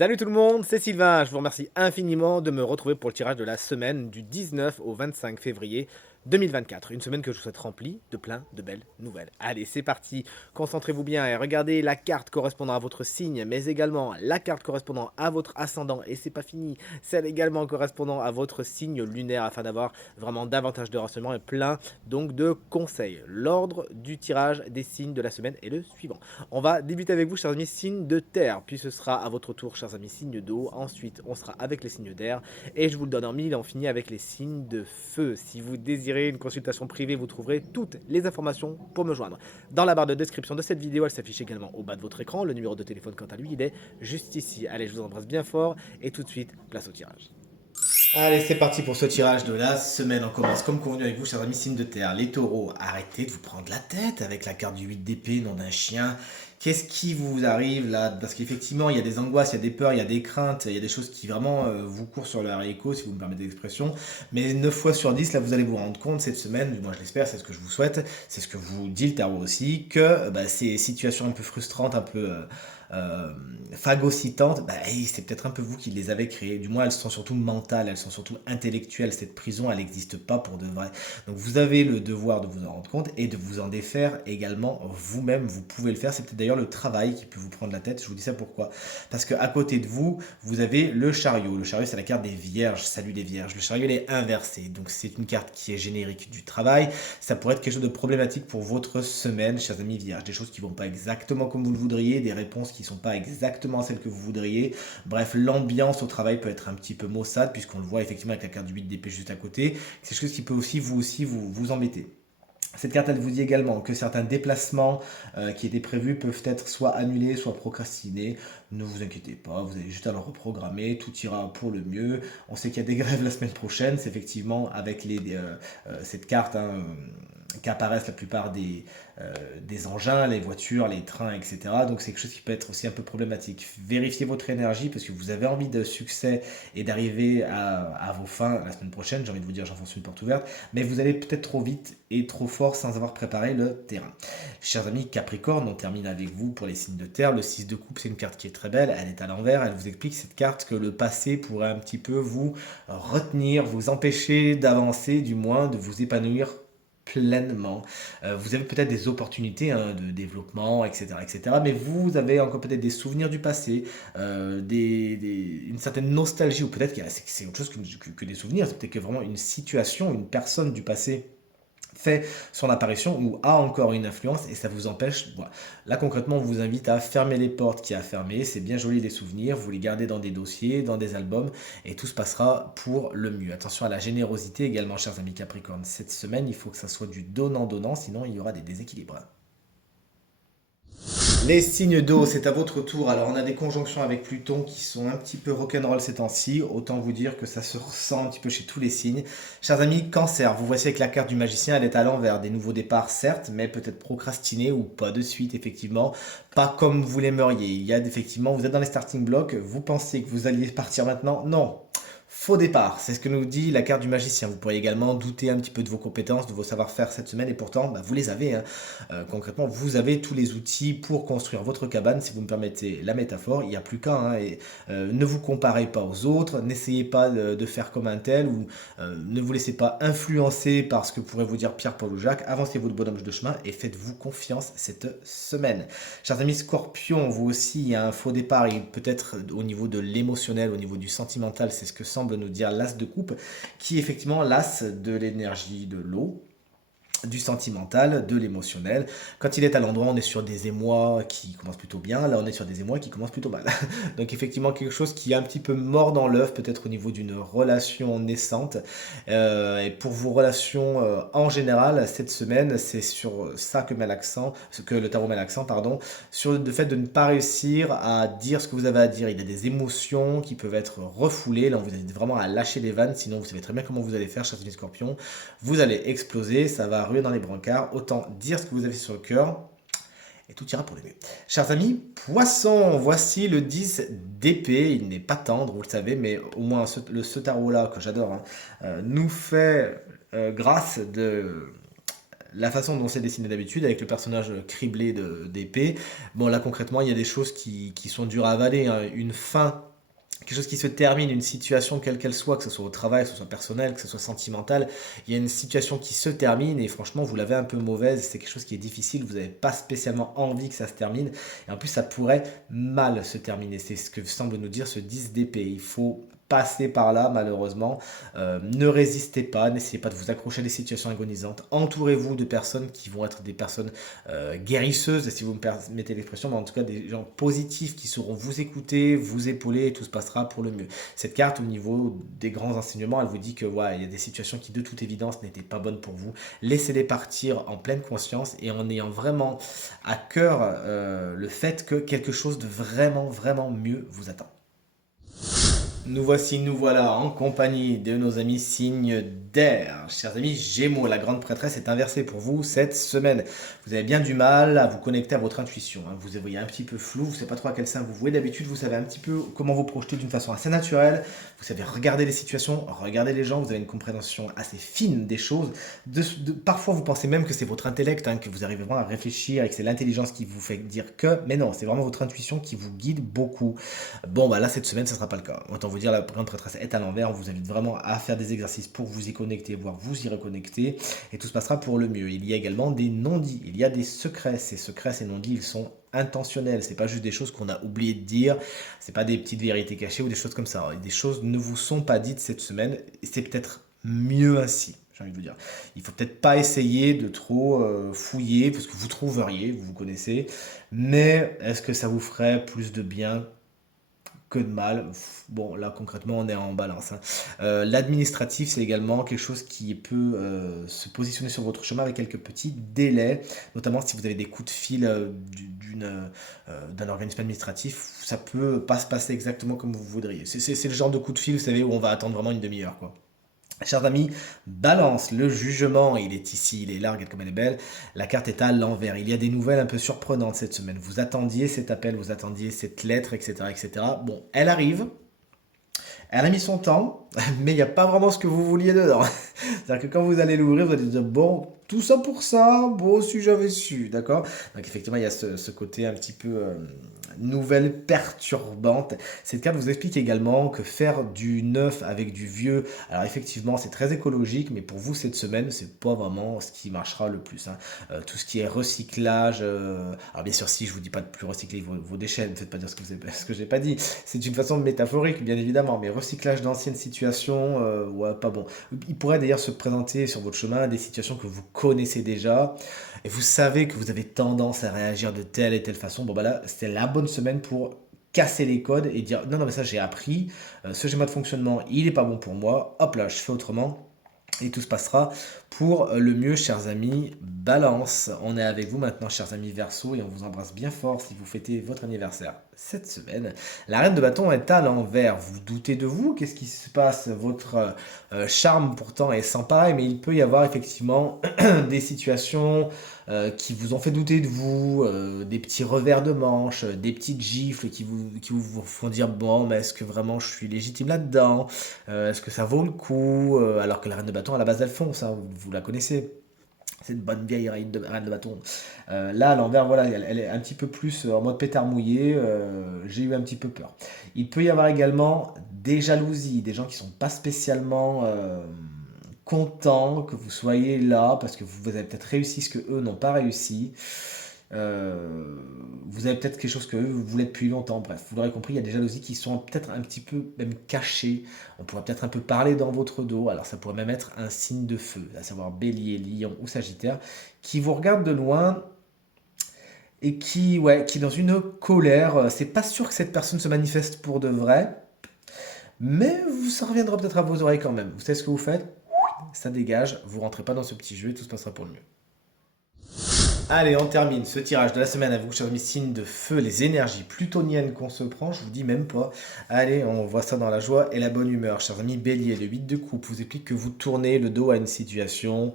Salut tout le monde, c'est Sylvain. Je vous remercie infiniment de me retrouver pour le tirage de la semaine du 19 au 25 février 2024. Une semaine que je vous souhaite remplie de plein de belles nouvelles. Allez, c'est parti. Concentrez-vous bien et regardez la carte correspondant à votre signe, mais également la carte correspondant à votre ascendant. Et c'est pas fini, celle également correspondant à votre signe lunaire afin d'avoir vraiment davantage de renseignements et plein donc de conseils. L'ordre du tirage des signes de la semaine est le suivant. On va débuter avec vous, chers amis, signes de terre, puis ce sera à votre tour, chers amis, signes d'eau. Ensuite, on sera avec les signes d'air, et je vous le donne en mille, on finit avec les signes de feu. Si vous désirez une consultation privée, vous trouverez toutes les informations pour me joindre. Dans la barre de description de cette vidéo, elle s'affiche également au bas de votre écran. Le numéro de téléphone, quant à lui, il est juste ici. Allez, je vous embrasse bien fort, et tout de suite, place au tirage. Allez, c'est parti pour ce tirage de la semaine. On commence comme convenu avec vous, chers amis, signes de terre. Les taureaux, arrêtez de vous prendre la tête avec la carte du 8 d'épée, nom d'un chien. Qu'est-ce qui vous arrive là? Parce qu'effectivement, il y a des angoisses, il y a des peurs, il y a des craintes, il y a des choses qui vraiment vous courent sur leur écho, si vous me permettez l'expression. Mais 9 fois sur 10, là, vous allez vous rendre compte cette semaine, moi je l'espère, c'est ce que je vous souhaite, c'est ce que vous dit le tarot aussi, que ces situations un peu frustrantes, un peu phagocytantes, c'est peut-être un peu vous qui les avez créées. Du moins, elles sont surtout mentales, elles sont surtout intellectuelles. Cette prison, elle n'existe pas pour de vrai. Donc, vous avez le devoir de vous en rendre compte et de vous en défaire également vous-même. Vous pouvez le faire. C'est peut-être d'ailleurs le travail qui peut vous prendre la tête. Je vous dis ça pourquoi? Parce qu'à côté de vous, vous avez le chariot. Le chariot, c'est la carte des vierges. Salut les vierges. Le chariot, il est inversé. Donc, c'est une carte qui est générique du travail. Ça pourrait être quelque chose de problématique pour votre semaine, chers amis vierges. Des choses qui vont pas exactement comme vous le voudriez, des réponses qui sont pas exactement celles que vous voudriez. Bref, l'ambiance au travail peut être un petit peu maussade, puisqu'on le voit effectivement avec la carte du 8 d'épée juste à côté. C'est quelque chose qui peut aussi vous embêter. Cette carte, elle vous dit également que certains déplacements qui étaient prévus peuvent être soit annulés, soit procrastinés. Ne vous inquiétez pas, vous avez juste à le reprogrammer, tout ira pour le mieux. On sait qu'il y a des grèves la semaine prochaine, c'est effectivement avec cette carte qu'apparaissent la plupart des engins, les voitures, les trains, etc. Donc c'est quelque chose qui peut être aussi un peu problématique. Vérifiez votre énergie parce que vous avez envie de succès et d'arriver à vos fins la semaine prochaine. J'ai envie de vous dire, j'enfonce une porte ouverte, mais vous allez peut-être trop vite et trop fort sans avoir préparé le terrain. Chers amis Capricorne, on termine avec vous pour les signes de terre. Le 6 de coupe, c'est une carte qui est très belle, elle est à l'envers, elle vous explique cette carte que le passé pourrait un petit peu vous retenir, vous empêcher d'avancer, du moins de vous épanouir pleinement. Vous avez peut-être des opportunités de développement, etc., etc. Mais vous avez encore peut-être des souvenirs du passé, une certaine nostalgie, ou peut-être que c'est autre chose que des souvenirs, c'est peut-être que vraiment une situation, une personne du passé fait son apparition ou a encore une influence et ça vous empêche. Voilà. Là concrètement, on vous invite à fermer les portes qui a fermées. C'est bien joli les souvenirs, vous les gardez dans des dossiers, dans des albums et tout se passera pour le mieux. Attention à la générosité également, chers amis Capricorne. Cette semaine, il faut que ça soit du donnant-donnant, sinon il y aura des déséquilibres. Les signes d'eau, c'est à votre tour. Alors, on a des conjonctions avec Pluton qui sont un petit peu rock'n'roll ces temps-ci. Autant vous dire que ça se ressent un petit peu chez tous les signes. Chers amis, Cancer, vous voici avec la carte du magicien. Elle est à l'envers. Des nouveaux départs, certes, mais peut-être procrastinés ou pas de suite, effectivement. Pas comme vous l'aimeriez. Il y a effectivement, vous êtes dans les starting blocks. Vous pensiez que vous alliez partir maintenant. Non. Faux départ, c'est ce que nous dit la carte du magicien. Vous pourriez également douter un petit peu de vos compétences, de vos savoir-faire cette semaine, et pourtant, vous les avez. Hein. Concrètement, vous avez tous les outils pour construire votre cabane, si vous me permettez la métaphore. Il n'y a plus qu'un. Hein, et ne vous comparez pas aux autres, n'essayez pas de faire comme un tel, ou ne vous laissez pas influencer par ce que pourrait vous dire Pierre, Paul ou Jacques. Avancez votre bonhomme de chemin et faites-vous confiance cette semaine. Chers amis Scorpion, vous aussi, il y a un faux départ. Il peut être au niveau de l'émotionnel, au niveau du sentimental, c'est ce que semble nous dire l'as de coupe, qui est effectivement l'as de l'énergie de l'eau, du sentimental, de l'émotionnel. Quand il est à l'endroit, on est sur des émois qui commencent plutôt bien. Là, on est sur des émois qui commencent plutôt mal. Donc, effectivement, quelque chose qui est un petit peu mort dans l'œuf, peut-être au niveau d'une relation naissante. Et pour vos relations en général, cette semaine, c'est sur ça que met l'accent, ce que le tarot met l'accent, pardon, sur le fait de ne pas réussir à dire ce que vous avez à dire. Il y a des émotions qui peuvent être refoulées. Là, vous êtes vraiment à lâcher les vannes. Sinon, vous savez très bien comment vous allez faire, chers amis Scorpions. Vous allez exploser, ça va ruer dans les brancards. Autant dire ce que vous avez sur le cœur et tout ira pour le mieux. Chers amis, poisson, voici le 10 d'épée. Il n'est pas tendre, vous le savez, mais au moins ce tarot-là, que j'adore, hein, nous fait grâce de la façon dont c'est dessiné d'habitude, avec le personnage criblé d'épée. Bon, là, concrètement, il y a des choses qui sont dures à avaler. Hein. Une fin quelque chose qui se termine, une situation quelle qu'elle soit, que ce soit au travail, que ce soit personnel, que ce soit sentimental, il y a une situation qui se termine et franchement, vous l'avez un peu mauvaise, c'est quelque chose qui est difficile, vous n'avez pas spécialement envie que ça se termine et en plus, ça pourrait mal se terminer. C'est ce que semble nous dire ce 10 d'épée. Il faut passer par là, malheureusement. Ne résistez pas, n'essayez pas de vous accrocher à des situations agonisantes. Entourez-vous de personnes qui vont être des personnes guérisseuses, si vous me permettez l'expression, mais en tout cas des gens positifs qui sauront vous écouter, vous épauler et tout se passera pour le mieux. Cette carte, au niveau des grands enseignements, elle vous dit que ouais, il y a des situations qui, de toute évidence, n'étaient pas bonnes pour vous. Laissez-les partir en pleine conscience et en ayant vraiment à cœur le fait que quelque chose de vraiment, vraiment mieux vous attend. Nous voici, nous voilà en compagnie de nos amis signes d'air. Chers amis Gémeaux, la grande prêtresse est inversée pour vous cette semaine. Vous avez bien du mal à vous connecter à votre intuition. Hein. Vous voyez un petit peu flou, vous ne savez pas trop à quel sein vous vouez. D'habitude, vous savez un petit peu comment vous projeter d'une façon assez naturelle. Vous savez regarder les situations, regarder les gens. Vous avez une compréhension assez fine des choses. Parfois, vous pensez même que c'est votre intellect, hein, que vous arrivez vraiment à réfléchir et que c'est l'intelligence qui vous fait dire que. Mais non, c'est vraiment votre intuition qui vous guide beaucoup. Bon, bah là, cette semaine, ça ne sera pas le cas. Autant vous dire, la grande prêtresse est à l'envers. On vous invite vraiment à faire des exercices pour vous y connecter, voire vous y reconnecter. Et tout se passera pour le mieux. Il y a également des non-dits. Il y a des secrets. Ces secrets, ces non-dits, ils sont intentionnels. C'est pas juste des choses qu'on a oublié de dire. C'est pas des petites vérités cachées ou des choses comme ça. Des choses ne vous sont pas dites cette semaine. Et c'est peut-être mieux ainsi. J'ai envie de vous dire. Il faut peut-être pas essayer de trop fouiller parce que vous trouveriez, vous connaissez. Mais est-ce que ça vous ferait plus de bien que de mal? Bon, là concrètement, on est en balance. Hein. L'administratif, c'est également quelque chose qui peut se positionner sur votre chemin avec quelques petits délais, notamment si vous avez des coups de fil d'un organisme administratif, ça peut pas se passer exactement comme vous voudriez. C'est le genre de coup de fil, vous savez, où on va attendre vraiment une demi-heure, quoi. Chers amis, Balance, le jugement, il est ici, il est là, regarde comme elle est belle. La carte est à l'envers. Il y a des nouvelles un peu surprenantes cette semaine. Vous attendiez cet appel, vous attendiez cette lettre, etc., etc. Bon, elle arrive. Elle a mis son temps, mais il n'y a pas vraiment ce que vous vouliez dedans. C'est-à-dire que quand vous allez l'ouvrir, vous allez dire, bon, tout ça pour ça, bon, si j'avais su, d'accord? Donc effectivement, il y a ce côté un petit peu nouvelle perturbante. Cette carte vous explique également que faire du neuf avec du vieux, alors effectivement, c'est très écologique, mais pour vous, cette semaine, c'est pas vraiment ce qui marchera le plus. Hein. Tout ce qui est recyclage, alors bien sûr, si je vous dis pas de plus recycler vos déchets, ne me faites pas dire ce que j'ai pas dit. C'est une façon métaphorique, bien évidemment, mais recyclage d'anciennes situations, ouais, pas bon. Il pourrait d'ailleurs se présenter sur votre chemin des situations que vous connaissez déjà, et vous savez que vous avez tendance à réagir de telle et telle façon. Bon, bah là, c'est la bonne semaine pour casser les codes et dire non, non, mais ça j'ai appris, ce schéma de fonctionnement, il est pas bon pour moi, hop là, je fais autrement. Et tout se passera pour le mieux, chers amis. Balance, on est avec vous maintenant, chers amis Verseau, et on vous embrasse bien fort si vous fêtez votre anniversaire cette semaine. La reine de bâton est à l'envers. Vous doutez de vous? Qu'est-ce qui se passe? Votre charme pourtant est sans pareil, mais il peut y avoir effectivement des situations qui vous ont fait douter de vous, des petits revers de manche, des petites gifles qui vous font dire bon, mais est-ce que vraiment je suis légitime là-dedans? Est-ce que ça vaut le coup? Alors que la reine de bâton, à la base, elle fonce, hein, vous la connaissez. C'est une bonne vieille reine de bâton. Là, à l'envers, voilà, elle est un petit peu plus en mode pétard mouillé. J'ai eu un petit peu peur. Il peut y avoir également des jalousies, des gens qui sont pas spécialement contents que vous soyez là parce que vous avez peut-être réussi ce que eux n'ont pas réussi. Euh, Vous avez peut-être quelque chose que eux vous voulez depuis longtemps. Bref, vous l'aurez compris, il y a des jalousies qui sont peut-être un petit peu même cachées. On pourrait peut-être un peu parler dans votre dos. Alors ça pourrait même être un signe de feu, à savoir Bélier, Lion ou Sagittaire, qui vous regarde de loin et qui est dans une colère. C'est pas sûr que cette personne se manifeste pour de vrai, mais ça reviendra peut-être à vos oreilles quand même. Vous savez ce que vous faites? Ça dégage, vous rentrez pas dans ce petit jeu et tout se passera pour le mieux. Allez, on termine ce tirage de la semaine avec vous, chers amis, signes de feu, les énergies plutoniennes qu'on se prend, je vous dis même pas. Allez, on voit ça dans la joie et la bonne humeur. Chers amis, Bélier, le 8 de coupe vous explique que vous tournez le dos à une situation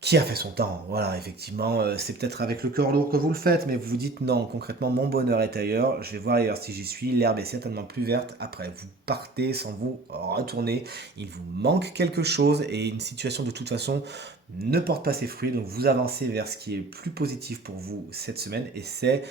qui a fait son temps. Voilà, effectivement, c'est peut-être avec le cœur lourd que vous le faites, mais vous vous dites non, concrètement, mon bonheur est ailleurs, je vais voir ailleurs si j'y suis, l'herbe est certainement plus verte. Après, vous partez sans vous retourner, il vous manque quelque chose et une situation de toute façon ne porte pas ses fruits, donc vous avancez vers ce qui est plus positif pour vous cette semaine, et c'est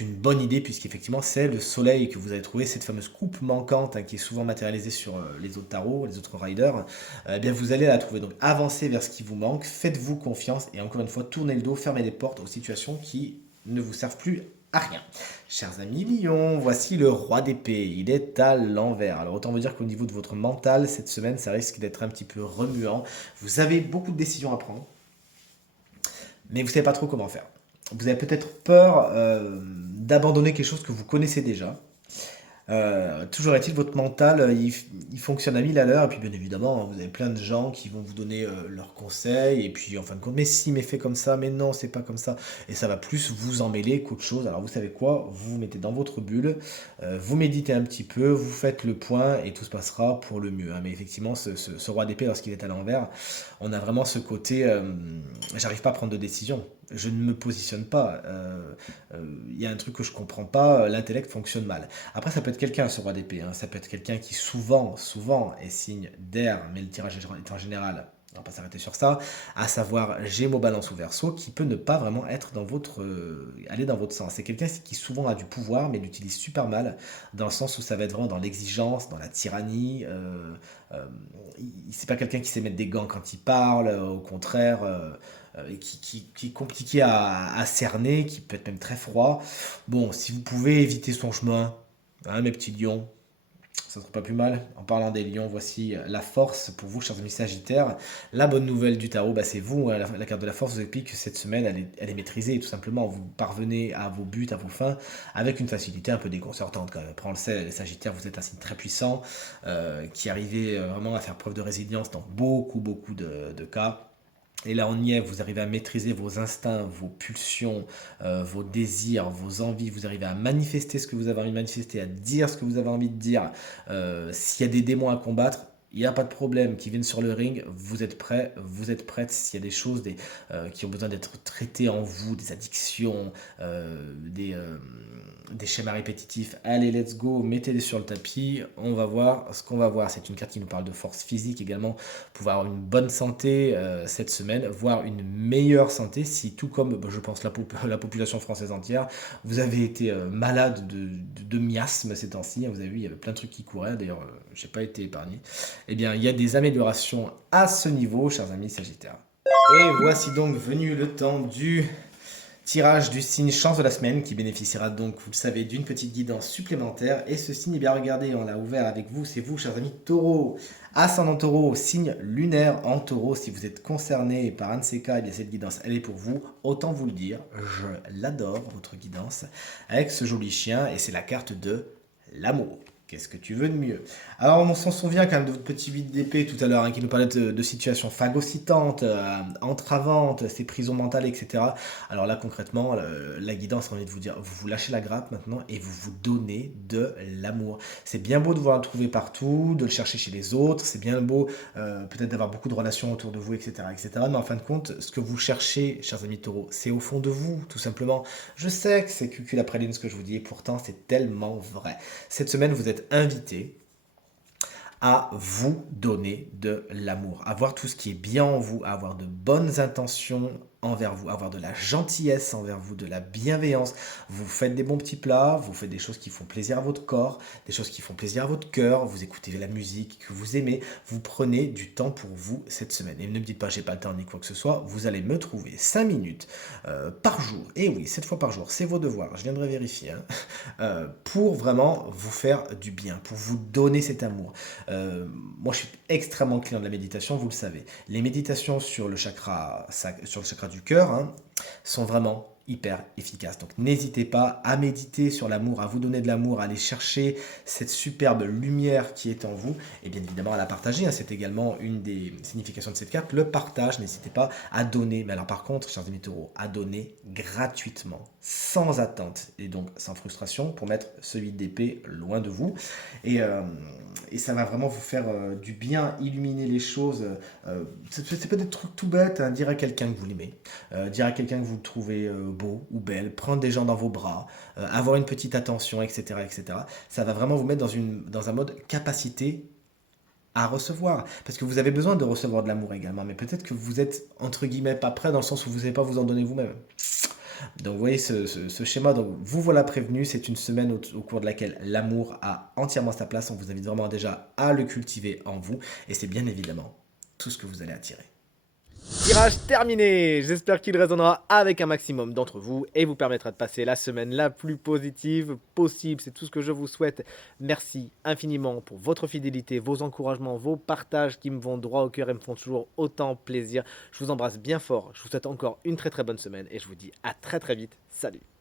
une bonne idée, puisqu'effectivement c'est le soleil que vous avez trouvé, cette fameuse coupe manquante hein, qui est souvent matérialisée sur les autres tarots, les autres riders, eh bien vous allez la trouver. Donc avancez vers ce qui vous manque, faites-vous confiance, et encore une fois, tournez le dos, fermez les portes aux situations qui ne vous servent plus à rien. Chers amis Lion, voici le roi d'épée. Il est à l'envers. Alors autant vous dire qu'au niveau de votre mental, cette semaine, ça risque d'être un petit peu remuant. Vous avez beaucoup de décisions à prendre, mais vous ne savez pas trop comment faire. Vous avez peut-être peur d'abandonner quelque chose que vous connaissez déjà. Toujours est-il, votre mental, il fonctionne à 1000 à l'heure, et puis bien évidemment, hein, vous avez plein de gens qui vont vous donner leurs conseils, et puis en fin de compte, mais si, mais fais comme ça, mais non, c'est pas comme ça, et ça va plus vous emmêler qu'autre chose. Alors vous savez quoi? Vous vous mettez dans votre bulle, vous méditez un petit peu, vous faites le point, et tout se passera pour le mieux, hein. Mais effectivement, ce roi d'épée, lorsqu'il est à l'envers, on a vraiment ce côté, j'arrive pas à prendre de décision. Je ne me positionne pas. Il y a un truc que je comprends pas. L'intellect fonctionne mal. Après, ça peut être quelqu'un, ce roi d'épée, hein. Ça peut être quelqu'un qui souvent est signe d'air, mais le tirage est en général, on va pas s'arrêter sur ça, à savoir Gémeaux, Balance ou Verseau, qui peut ne pas vraiment être dans votre, aller dans votre sens. C'est quelqu'un qui souvent a du pouvoir, mais l'utilise super mal, dans le sens où ça va être vraiment dans l'exigence, dans la tyrannie. Euh, c'est pas quelqu'un qui sait mettre des gants quand il parle, au contraire. Qui est compliqué à cerner, qui peut être même très froid. Bon, si vous pouvez éviter son chemin, hein, mes petits lions, ça ne sera pas plus mal. En parlant des lions, voici la force pour vous, chers amis Sagittaires. La bonne nouvelle du tarot, bah, c'est vous, hein, la carte de la force vous explique que cette semaine, elle est maîtrisée, tout simplement. Vous parvenez à vos buts, à vos fins, avec une facilité un peu déconcertante quand même. Après, on le sait, les Sagittaires, vous êtes un signe très puissant, qui arrivez vraiment à faire preuve de résilience dans beaucoup de cas. Et là, on y est, vous arrivez à maîtriser vos instincts, vos pulsions, vos désirs, vos envies, vous arrivez à manifester ce que vous avez envie de manifester, à dire ce que vous avez envie de dire. S'il y a des démons à combattre, il n'y a pas de problème, qui viennent sur le ring, vous êtes prêts, vous êtes prêtes. S'il y a des choses qui ont besoin d'être traitées en vous, des addictions, des schémas répétitifs, allez, let's go, mettez-les sur le tapis, on va voir ce qu'on va voir. C'est une carte qui nous parle de force physique également, pouvoir avoir une bonne santé cette semaine, voire une meilleure santé si, tout comme je pense la population française entière, vous avez été malade de miasme ces temps-ci, hein. Vous avez vu, il y avait plein de trucs qui couraient, d'ailleurs, je n'ai pas été épargné. Eh bien, il y a des améliorations à ce niveau, chers amis Sagittaires. Et voici donc venu le temps du tirage du signe chance de la semaine qui bénéficiera donc, vous le savez, d'une petite guidance supplémentaire. Et ce signe, eh bien regardez, on l'a ouvert avec vous, c'est vous, chers amis taureaux. Ascendant taureau, signe lunaire en taureau. Si vous êtes concerné par un de ces cas, eh bien cette guidance, elle est pour vous. Autant vous le dire, je l'adore, votre guidance, avec ce joli chien. Et c'est la carte de l'amour. Qu'est-ce que tu veux de mieux? Alors, on s'en souvient quand même de votre petit 8 d'épée tout à l'heure, hein, qui nous parlait de situations phagocytantes, entravantes, ces prisons mentales, etc. Alors là, concrètement, la guidance a envie de vous dire, vous vous lâchez la grappe maintenant et vous vous donnez de l'amour. C'est bien beau de vouloir le trouver partout, de le chercher chez les autres, c'est bien beau peut-être d'avoir beaucoup de relations autour de vous, etc., etc. Mais en fin de compte, ce que vous cherchez, chers amis taureaux, c'est au fond de vous, tout simplement. Je sais que c'est cucul après lune ce que je vous dis, et pourtant c'est tellement vrai. Cette semaine, vous êtes invités à vous donner de l'amour, à voir tout ce qui est bien en vous, à avoir de bonnes intentions envers vous, à avoir de la gentillesse envers vous, de la bienveillance. Vous faites des bons petits plats, vous faites des choses qui font plaisir à votre corps, des choses qui font plaisir à votre cœur, vous écoutez la musique que vous aimez, vous prenez du temps pour vous cette semaine. Et ne me dites pas j'ai pas le temps ni quoi que ce soit, vous allez me trouver 5 minutes par jour, et oui, 7 fois par jour, c'est vos devoirs, je viendrai vérifier, hein, pour vraiment vous faire du bien, pour vous donner cet amour. Moi, je suis extrêmement client de la méditation, vous le savez. Les méditations sur le chakra du cœur, hein, sont vraiment hyper efficaces. Donc n'hésitez pas à méditer sur l'amour, à vous donner de l'amour, à aller chercher cette superbe lumière qui est en vous, et bien évidemment à la partager, hein. C'est également une des significations de cette carte, le partage. N'hésitez pas à donner. Mais alors par contre, chers amis taureaux, à donner gratuitement, sans attente et donc sans frustration, pour mettre ce 8 d'épée loin de vous. Et ça va vraiment vous faire du bien, illuminer les choses. C'est pas des trucs tout bêtes, hein. Dire à quelqu'un que vous l'aimez, dire à quelqu'un que vous le trouvez beau ou belle, prendre des gens dans vos bras, avoir une petite attention, etc., etc. Ça va vraiment vous mettre dans un mode capacité à recevoir. Parce que vous avez besoin de recevoir de l'amour également, mais peut-être que vous êtes, entre guillemets, pas prêt dans le sens où vous ne savez pas vous en donner vous-même. Donc, vous voyez ce schéma. Donc, vous voilà prévenu. C'est une semaine au cours de laquelle l'amour a entièrement sa place. On vous invite vraiment déjà à le cultiver en vous. Et c'est bien évidemment tout ce que vous allez attirer. Tirage terminé! J'espère qu'il résonnera avec un maximum d'entre vous et vous permettra de passer la semaine la plus positive possible. C'est tout ce que je vous souhaite. Merci infiniment pour votre fidélité, vos encouragements, vos partages qui me vont droit au cœur et me font toujours autant plaisir. Je vous embrasse bien fort. Je vous souhaite encore une très très bonne semaine et je vous dis à très très vite. Salut!